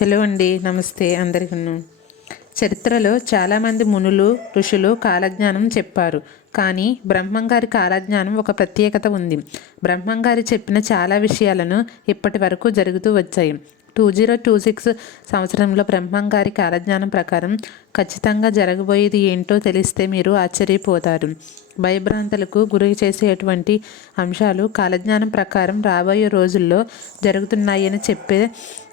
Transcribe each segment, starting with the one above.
Hello అండి నమస్తే అందరికీ చరిత్రలో చాలామంది మునులు ఋషులు కాలజ్ఞానం చెప్పారు. కానీ బ్రహ్మంగారి కాలజ్ఞానం ఒక ప్రత్యేకత ఉంది. బ్రహ్మంగారి చెప్పిన చాలా విషయాలను ఇప్పటి వరకు జరుగుతూ వచ్చాయి. టూ జీరో టూ సిక్స్ సంవత్సరంలో బ్రహ్మంగారి కాలజ్ఞానం ప్రకారం ఖచ్చితంగా జరగబోయేది ఏంటో తెలిస్తే మీరు ఆశ్చర్యపోతారు. భయభ్రాంతులకు గురి చేసేటువంటి అంశాలు కాలజ్ఞానం ప్రకారం రాబోయే రోజుల్లో జరుగుతున్నాయని చెప్పే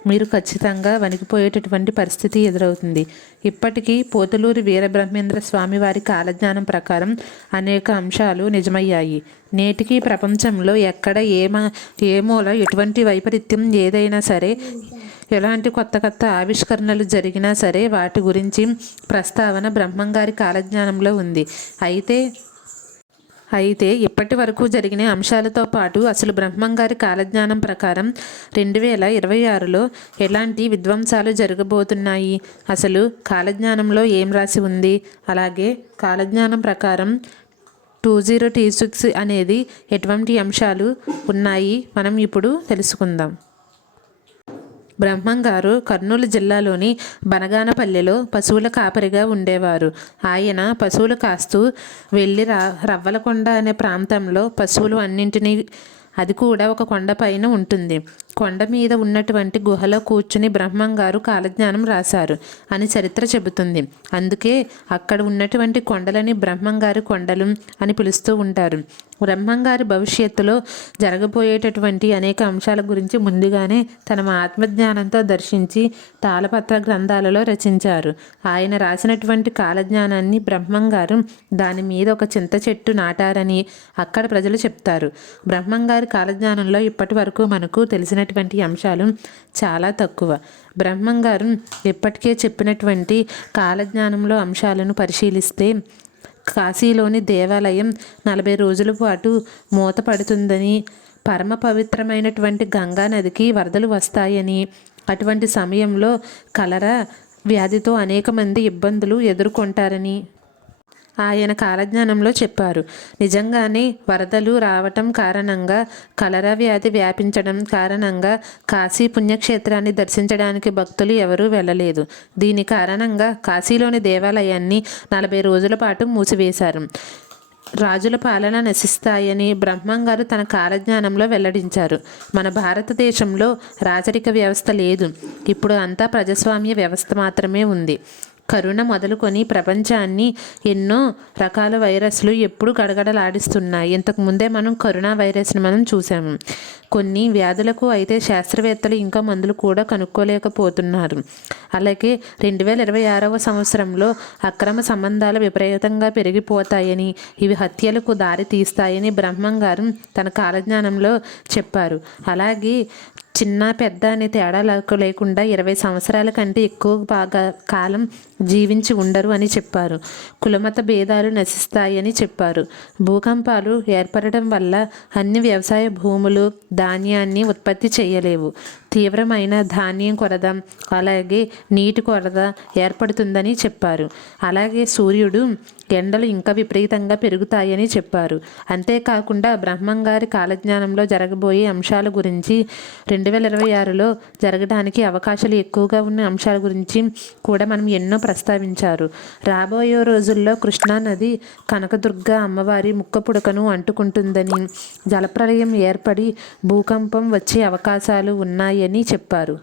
మీరు ఖచ్చితంగా వణికిపోయేటటువంటి పరిస్థితి ఎదురవుతుంది. ఇప్పటికీ పోతులూరి వీరబ్రహ్మేంద్ర స్వామి వారి కాలజ్ఞానం ప్రకారం అనేక అంశాలు నిజమయ్యాయి. నేటికి ప్రపంచంలో ఎక్కడ ఏమ ఏ మూల ఎటువంటి వైపరీత్యం ఏదైనా సరే ఎలాంటి కొత్త కొత్త ఆవిష్కరణలు జరిగినా సరే వాటి గురించి ప్రస్తావన బ్రహ్మంగారి కాలజ్ఞానంలో ఉంది. అయితే అయితే ఇప్పటి వరకు జరిగిన అంశాలతో పాటు అసలు బ్రహ్మంగారి కాలజ్ఞానం ప్రకారం రెండు వేల ఇరవై ఆరులో ఎలాంటి విధ్వంసాలు జరగబోతున్నాయి? అసలు కాలజ్ఞానంలో ఏం రాసి ఉంది? అలాగే కాలజ్ఞానం ప్రకారం టూ జీరో టీ సిక్స్ అనేది ఎటువంటి అంశాలు ఉన్నాయి? మనం ఇప్పుడు తెలుసుకుందాం. బ్రహ్మం గారు కర్నూలు జిల్లాలోని బనగానపల్లెలో పశువుల కాపరిగా ఉండేవారు. ఆయన పశువులు కాస్తూ వెళ్ళి రా రవ్వలకొండ అనే ప్రాంతంలో పశువులు అన్నింటినీ అది కూడా ఒక కొండపైన ఉంటుంది. కొండ మీద ఉన్నటువంటి గుహలో కూర్చుని బ్రహ్మం గారు కాలజ్ఞానం రాశారు అని చరిత్ర చెబుతుంది. అందుకే అక్కడ ఉన్నటువంటి కొండలని బ్రహ్మంగారి కొండలు అని పిలుస్తూ ఉంటారు. బ్రహ్మంగారి భవిష్యత్తులో జరగబోయేటటువంటి అనేక అంశాల గురించి ముందుగానే తన ఆత్మజ్ఞానంతో దర్శించి తాళపత్ర గ్రంథాలలో రచించారు. ఆయన రాసినటువంటి కాలజ్ఞానాన్ని బ్రహ్మంగారు దాని మీద ఒక చింత చెట్టు నాటారని అక్కడ ప్రజలు చెప్తారు. బ్రహ్మంగారి కాలజ్ఞానంలో ఇప్పటి వరకు మనకు చెప్పినటువంటి అంశాలు చాలా తక్కువ. బ్రహ్మంగారు ఇప్పటికే చెప్పినటువంటి కాలజ్ఞానంలో అంశాలను పరిశీలిస్తే కాశీలోని దేవాలయం నలభై రోజుల పాటు మూతపడుతుందని పరమ పవిత్రమైనటువంటి గంగా నదికి వరదలు వస్తాయని అటువంటి సమయంలో కలరా వ్యాధితో అనేక మంది ఇబ్బందులు ఎదుర్కొంటారని ఆయన కాలజ్ఞానంలో చెప్పారు. నిజంగానే వరదలు రావటం కారణంగా కలరా వ్యాధి వ్యాపించడం కారణంగా కాశీ పుణ్యక్షేత్రాన్ని దర్శించడానికి భక్తులు ఎవరూ వెళ్ళలేదు. దీని కారణంగా కాశీలోని దేవాలయాన్ని నలభై రోజుల పాటు మూసివేశారు. రాజుల పాలన నశిస్తాయని బ్రహ్మంగారు తన కాలజ్ఞానంలో వెల్లడించారు. మన భారతదేశంలో రాజరిక వ్యవస్థ లేదు. ఇప్పుడు అంతా ప్రజాస్వామ్య వ్యవస్థ మాత్రమే ఉంది. కరుణ మొదలుకొని ప్రపంచాన్ని ఎన్నో రకాల వైరస్లు ఎప్పుడు గడగడలాడిస్తున్నాయి. ఇంతకు ముందే మనం కరోనా వైరస్ని మనం చూసాము కొన్ని వ్యాధులకు అయితే శాస్త్రవేత్తలు ఇంకా మందులు కూడా కనుక్కోలేకపోతున్నారు. అలాగే రెండు వేల ఇరవై ఆరవ సంవత్సరంలో అక్రమ సంబంధాలు విపరీతంగా పెరిగిపోతాయని ఇవి హత్యలకు దారి తీస్తాయని బ్రహ్మం గారు తన కాలజ్ఞానంలో చెప్పారు. అలాగే చిన్న పెద్ద అనే తేడా లేకుండా ఇరవై సంవత్సరాల కంటే ఎక్కువ బాగా కాలం జీవించి ఉండరు అని చెప్పారు. కులమత భేదాలు నశిస్తాయని చెప్పారు. భూకంపాలు ఏర్పడటం వల్ల అన్ని వ్యవసాయ భూములు ధాన్యాన్ని ఉత్పత్తి చేయలేవు. తీవ్రమైన ధాన్యం కొరద అలాగే నీటి కొరద ఏర్పడుతుందని చెప్పారు. అలాగే సూర్యుడు ఎండలు ఇంకా విపరీతంగా పెరుగుతాయని చెప్పారు. అంతేకాకుండా బ్రహ్మంగారి కాలజ్ఞానంలో జరగబోయే అంశాల గురించి రెండు వేల ఇరవై ఆరులో జరగడానికి అవకాశాలు ఎక్కువగా ఉన్న అంశాల గురించి కూడా మనం ఎన్నో ప్రస్తావించారు. రాబోయే రోజుల్లో కృష్ణానది కనకదుర్గ అమ్మవారి ముక్క పుడకను అంటుకుంటుందని జలప్రలయం ఏర్పడి భూకంపం వచ్చే అవకాశాలు ఉన్నాయి అని చెప్పారు.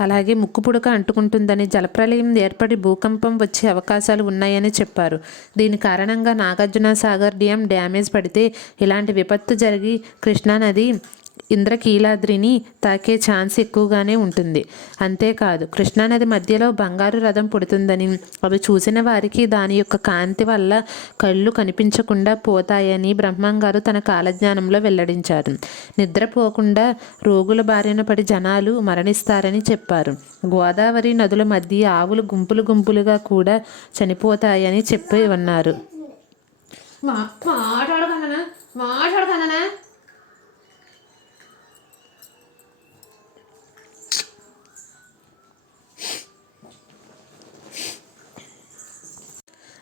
అలాగే ముక్కు పుడక అంటుకుంటుందని జలప్రలయం ఏర్పడి భూకంపం వచ్చే అవకాశాలు ఉన్నాయని చెప్పారు. దీని కారణంగా నాగార్జున సాగర్ డ్యామ్ డ్యామేజ్ పడితే ఇలాంటి విపత్తు జరిగి కృష్ణానది ఇంద్రకీలాద్రిని తాకే ఛాన్స్ ఎక్కువగానే ఉంటుంది. అంతేకాదు కృష్ణానది మధ్యలో బంగారు రథం పుడుతుందని అవి చూసిన వారికి దాని యొక్క కాంతి వల్ల కళ్ళు కనిపించకుండా పోతాయని బ్రహ్మంగారు తన కాలజ్ఞానంలో వెల్లడించారు. నిద్రపోకుండా రోగుల బారిన పడి జనాలు మరణిస్తారని చెప్పారు. గోదావరి నదుల మధ్య ఆవులు గుంపులు గుంపులుగా కూడా చనిపోతాయని చెప్పి ఉన్నారు మాట్లాడకన్నా మాట్లాడకన్నా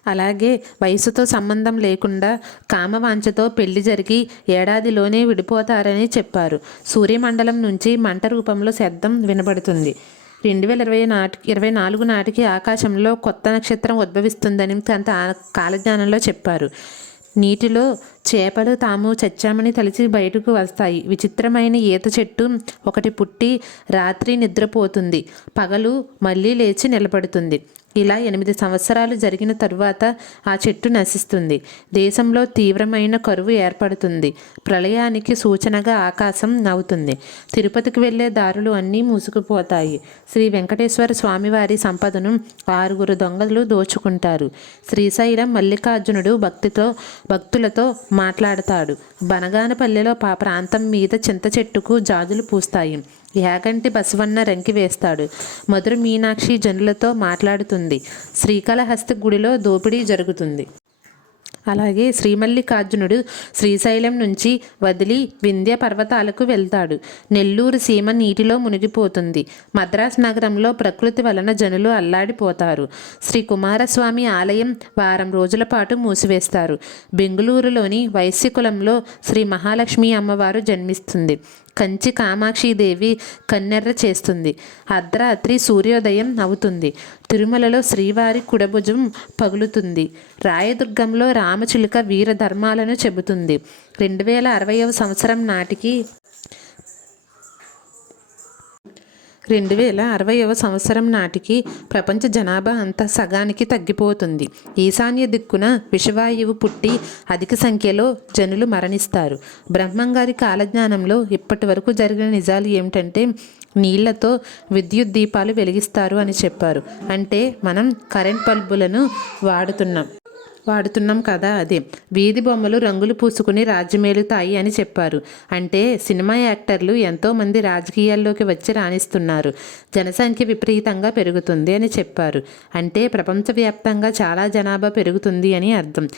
అలాగే వయసుతో సంబంధం లేకుండా కామవాంఛతో పెళ్ళి జరిగి ఏడాదిలోనే విడిపోతారని చెప్పారు. సూర్యమండలం నుంచి మంట రూపంలో శబ్దం వినబడుతుంది. రెండు వేల ఇరవై నాటి ఇరవై నాలుగు నాటికి ఆకాశంలో కొత్త నక్షత్రం ఉద్భవిస్తుందని కొంత కాలజ్ఞానంలో చెప్పారు. నీటిలో చేపలు తాము చచ్చామని తలిచి బయటకు వస్తాయి. విచిత్రమైన ఈత చెట్టు ఒకటి పుట్టి రాత్రి నిద్రపోతుంది. పగలు మళ్ళీ లేచి నిలబడుతుంది. ఇలా ఎనిమిది సంవత్సరాలు జరిగిన తరువాత ఆ చెట్టు నశిస్తుంది. దేశంలో తీవ్రమైన కరువు ఏర్పడుతుంది. ప్రళయానికి సూచనగా ఆకాశం అవుతుంది తిరుపతికి వెళ్ళే దారులు అన్నీ మూసుకుపోతాయి. శ్రీ వెంకటేశ్వర స్వామివారి సంపదను ఆరుగురు దొంగలు దోచుకుంటారు. శ్రీశైలం మల్లికార్జునుడు భక్తితో భక్తులతో మాట్లాడతాడు. బనగానపల్లెలో పా ప్రాంతం మీద చింత చెట్టుకు జాజులు పూస్తాయి. యాగంటి బసవన్న రంకి వేస్తాడు. మధుర మీనాక్షి జనులతో మాట్లాడుతుంది. శ్రీకాళహస్తి గుడిలో దోపిడీ జరుగుతుంది. అలాగే శ్రీమల్లికార్జునుడు శ్రీశైలం నుంచి వదిలి వింధ్య పర్వతాలకు వెళ్తాడు. నెల్లూరు సీమ నీటిలో మునిగిపోతుంది. మద్రాస్ నగరంలో ప్రకృతి వలన జనులు అల్లాడిపోతారు. శ్రీ కుమారస్వామి ఆలయం వారం రోజుల పాటు మూసివేస్తారు. బెంగుళూరులోని వైశ్యకులంలో శ్రీ మహాలక్ష్మి అమ్మవారు జన్మిస్తుంది. కంచి కామాక్షిదేవి కన్నెర్ర చేస్తుంది. అర్ధరాత్రి సూర్యోదయం అవుతుంది తిరుమలలో శ్రీవారి కుడభుజం పగులుతుంది. రాయదుర్గంలో రామచిలుక వీర ధర్మాలను చెబుతుంది. రెండు వేల అరవైవ సంవత్సరం నాటికి రెండు వేల అరవైవ సంవత్సరం నాటికి ప్రపంచ జనాభా అంతా సగానికి తగ్గిపోతుంది. ఈశాన్య దిక్కున విషవాయువు పుట్టి అధిక సంఖ్యలో జనులు మరణిస్తారు. బ్రహ్మంగారి కాలజ్ఞానంలో ఇప్పటి వరకు జరిగిన నిజాలు ఏమిటంటే నీళ్ళతో విద్యుత్ దీపాలు వెలిగిస్తారు అని చెప్పారు. అంటే మనం కరెంట్ బల్బులను వాడుతున్నాం. వాడుతున్నాం కదా అదే. వీధి బొమ్మలు రంగులు పూసుకుని రాజ్యమేలుతాయి అని చెప్పారు. అంటే సినిమా యాక్టర్లు ఎంతోమంది రాజకీయాల్లోకి వచ్చి రాణిస్తున్నారు. జనసంఖ్య విపరీతంగా పెరుగుతుంది అని చెప్పారు. అంటే ప్రపంచవ్యాప్తంగా చాలా జనాభా పెరుగుతుంది అని అర్థం.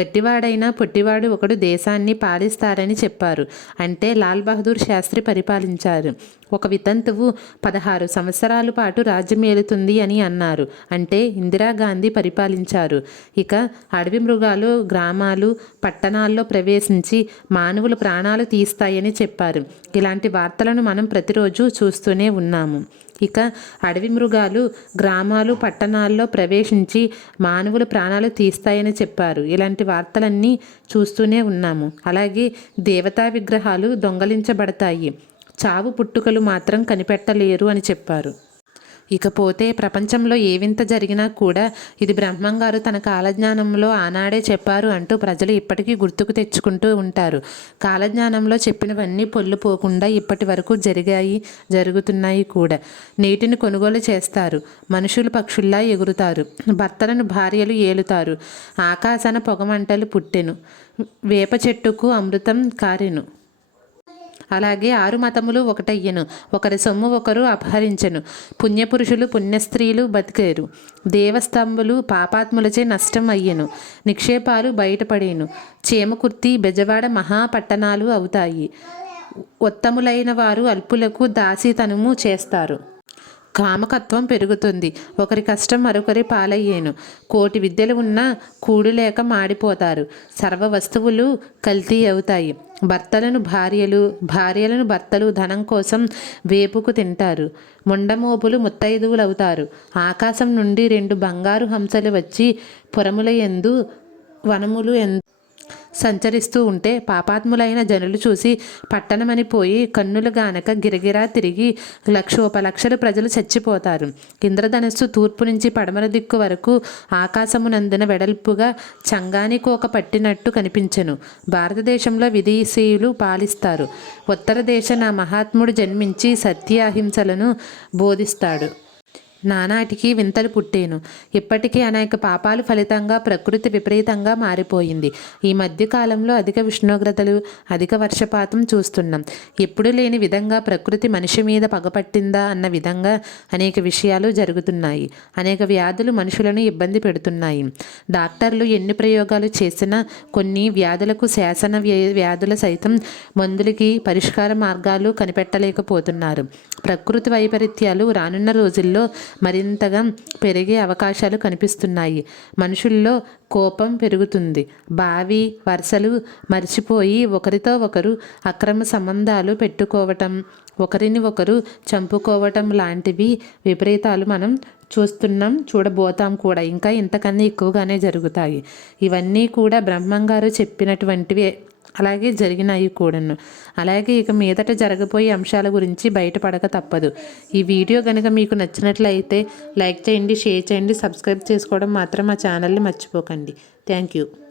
గట్టివాడైనా పొట్టివాడు ఒకడు దేశాన్ని పాలిస్తారని చెప్పారు. అంటే లాల్ బహదూర్ శాస్త్రి పరిపాలించారు. ఒక వితంతువు పదహారు సంవత్సరాల పాటు రాజ్యమేలుతుంది అని అన్నారు. అంటే ఇందిరాగాంధీ పరిపాలించారు. ఇక అడవి మృగాలు గ్రామాలు పట్టణాల్లో ప్రవేశించి మానవుల ప్రాణాలు తీస్తాయని చెప్పారు. ఇలాంటి వార్తలను మనం ప్రతిరోజు చూస్తూనే ఉన్నాము. ఇక అడవి మృగాలు గ్రామాలు పట్టణాల్లో ప్రవేశించి మానవుల ప్రాణాలు తీస్తాయని చెప్పారు. ఇలాంటి వార్తలన్నీ చూస్తూనే ఉన్నాము. అలాగే దేవతా విగ్రహాలు దొంగలించబడతాయి. చావు పుట్టుకలు మాత్రం కనిపెట్టలేరు అని చెప్పారు. ఇకపోతే ప్రపంచంలో ఏ వింత జరిగినా కూడా ఇది బ్రహ్మంగారు తన కాలజ్ఞానంలో ఆనాడే చెప్పారు అంటూ ప్రజలు ఇప్పటికీ గుర్తుకు తెచ్చుకుంటూ ఉంటారు. కాలజ్ఞానంలో చెప్పినవన్నీ పొల్లుపోకుండా ఇప్పటి వరకు జరిగాయి జరుగుతున్నాయి కూడా. నీటిని కొనుగోలు చేస్తారు మనుషులు పక్షుల్లా ఎగురుతారు భర్తలను భార్యలు ఏలుతారు ఆకాశాన పొగమంటలు పుట్టెను వేప చెట్టుకు అమృతం కారెను. అలాగే ఆరు మతములు ఒకటయ్యెను. ఒకరి సొమ్ము ఒకరు అపహరించెను. పుణ్యపురుషులు పుణ్యస్త్రీలు బతికేరు. దేవస్తంభులు పాపాత్ములచే నష్టం అయ్యెను. నిక్షేపాలు బయటపడేను. చీమకుర్తి బెజవాడ మహాపట్టణాలు అవుతాయి. ఉత్తములైన వారు అల్పులకు దాసీతనము చేస్తారు. కామకత్వం పెరుగుతుంది. ఒకరి కష్టం మరొకరి పాలయ్యేను. కోటి విద్యలు ఉన్నా కూడు లేక మాడిపోతారు. సర్వ వస్తువులు కల్తీ అవుతాయి. భర్తలను భార్యలు భార్యలను భర్తలు ధనం కోసం వేపుకు తింటారు. ముండమోపులు ముత్తైదువులు అవుతారు ఆకాశం నుండి రెండు బంగారు హంసలు వచ్చి పురముల ఎందు వనములు ఎందు సంచరిస్తూ ఉంటే పాపాత్ములైన జనులు చూసి పట్టణమని పోయి కన్నులు గానక గిరగిరా తిరిగి లక్షోపలక్షలు ప్రజలు చచ్చిపోతారు. ఇంద్రధనస్సు తూర్పు నుంచి పడమర దిక్కు వరకు ఆకాశమునందున వెడల్పుగా చంగానికోక పట్టినట్టు కనిపించెను. భారతదేశంలో విదేశీయులు పాలిస్తారు. ఉత్తర దేశ నా మహాత్ముడు జన్మించి సత్య అహింసలను బోధిస్తాడు. నానాటికి వింతలు పుట్టేను. ఇప్పటికీ అనేక పాపాలు ఫలితంగా ప్రకృతి విపరీతంగా మారిపోయింది. ఈ మధ్య కాలంలో అధిక ఉష్ణోగ్రతలు అధిక వర్షపాతం చూస్తున్నాం. ఎప్పుడు లేని విధంగా ప్రకృతి మనిషి మీద పగపట్టిందా అన్న విధంగా అనేక విషయాలు జరుగుతున్నాయి. అనేక వ్యాధులు మనుషులను ఇబ్బంది పెడుతున్నాయి. డాక్టర్లు ఎన్ని ప్రయోగాలు చేసినా కొన్ని వ్యాధులకు శాసన వ్య- వ్యాధుల సైతం మందులకి పరిష్కార మార్గాలు కనిపెట్టలేకపోతున్నారు. ప్రకృతి వైపరీత్యాలు రానున్న రోజుల్లో మరింతగా పెరిగే అవకాశాలు కనిపిస్తున్నాయి. మనుషుల్లో కోపం పెరుగుతుంది. బావి వరుసలు మర్చిపోయి ఒకరితో ఒకరు అక్రమ సంబంధాలు పెట్టుకోవటం ఒకరిని ఒకరు చంపుకోవటం లాంటివి విపరీతాలు మనం చూస్తున్నాం చూడబోతాం కూడా. ఇంకా ఇంతకన్నా ఎక్కువగానే జరుగుతాయి. ఇవన్నీ కూడా బ్రహ్మంగారు చెప్పినటువంటివి అలాగే జరిగినాయి కూడాను. అలాగే ఇక మీదట జరగబోయే అంశాల గురించి బయటపడక తప్పదు. ఈ వీడియో కనుక మీకు నచ్చినట్లయితే లైక్ చేయండి షేర్ చేయండి సబ్స్క్రైబ్ చేసుకోవడం మాత్రం మా ఛానల్ని మర్చిపోకండి. Thank you.